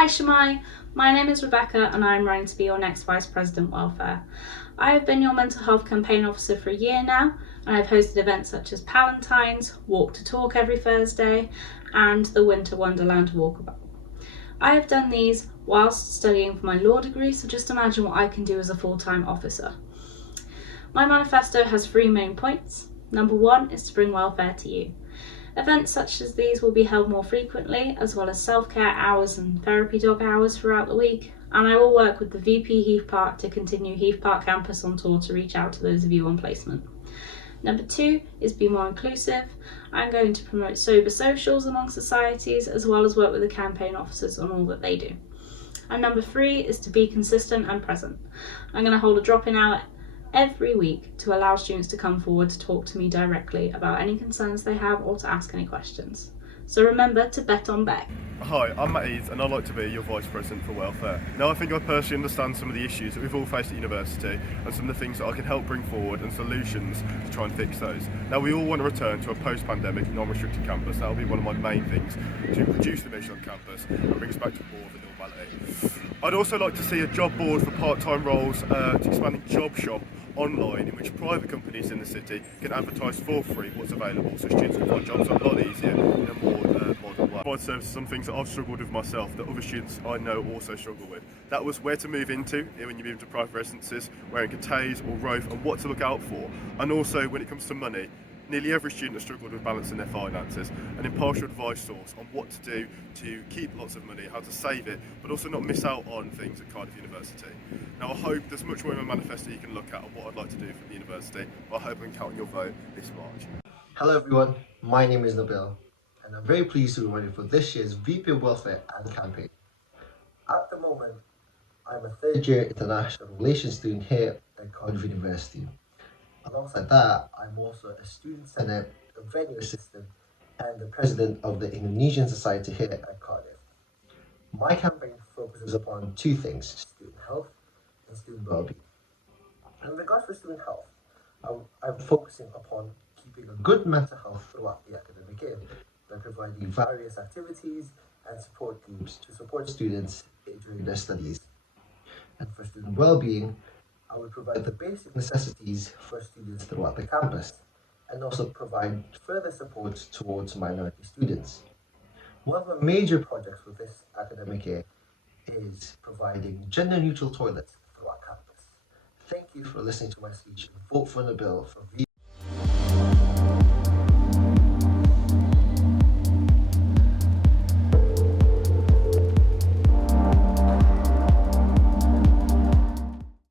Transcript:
Hi Shamai, my name is Rebecca and I'm running to be your next Vice President Welfare. I have been your mental health campaign officer for a year now, and I've hosted events such as Palentine's, Walk to Talk every Thursday, and the Winter Wonderland Walkabout. I have done these whilst studying for my law degree, so just imagine what I can do as a full-time officer. My manifesto has 3 main points. Number 1 is to bring welfare to you. Events such as these will be held more frequently, as well as self-care hours and therapy dog hours throughout the week, and I will work with the VP Heath Park to continue Heath Park campus on tour to reach out to those of you on placement. Number 2 is be more inclusive. I'm going to promote sober socials among societies, as well as work with the campaign officers on all that they do. And number 3 is to be consistent and present. I'm going to hold a drop-in hour every week to allow students to come forward to talk to me directly about any concerns they have or to ask any questions. So remember to bet on Beck. Hi, I'm Eades and I'd like to be your Vice President for Welfare. Now I think I personally understand some of the issues that we've all faced at university and some of the things that I can help bring forward and solutions to try and fix those. Now we all want to return to a post-pandemic non-restricted campus. That will be one of my main things, to reduce the mission on campus and bring us back to more of a normality. I'd also like to see a job board for part-time roles, expanding Job Shop online, in which private companies in the city can advertise for free what's available, so students can find jobs a lot easier in a more modern way. Provide services, some things that I've struggled with myself that other students I know also struggle with. That was where to move into when you move into private residences, wearing cattays or rope, and what to look out for. And also when it comes to money, nearly every student has struggled with balancing their finances. An impartial advice source on what to do to keep lots of money, how to save it, but also not miss out on things at Cardiff University. Now I hope there's much more in my manifesto you can look at on what I'd like to do for the university, but I hope I can count on your vote this March. Hello everyone, my name is Nabil, and I'm very pleased to be running for this year's VP of Welfare and Campaign. At the moment, I'm a third year international relations student here at Cardiff University. Alongside that, I'm also a student senate, a venue assistant, and the president of the Indonesian Society here at Cardiff. My campaign focuses upon 2 things: student health and student well-being. In regards to student health, I'm focusing upon keeping a good mental health throughout the academic year by providing various activities and support groups to support students during their studies. And for student well-being, I will provide the basic necessities for students throughout the campus, and also provide further support towards minority students. One of the major projects for this academic year is providing gender-neutral toilets throughout campus. Thank you for listening to my speech. Vote for Nabil for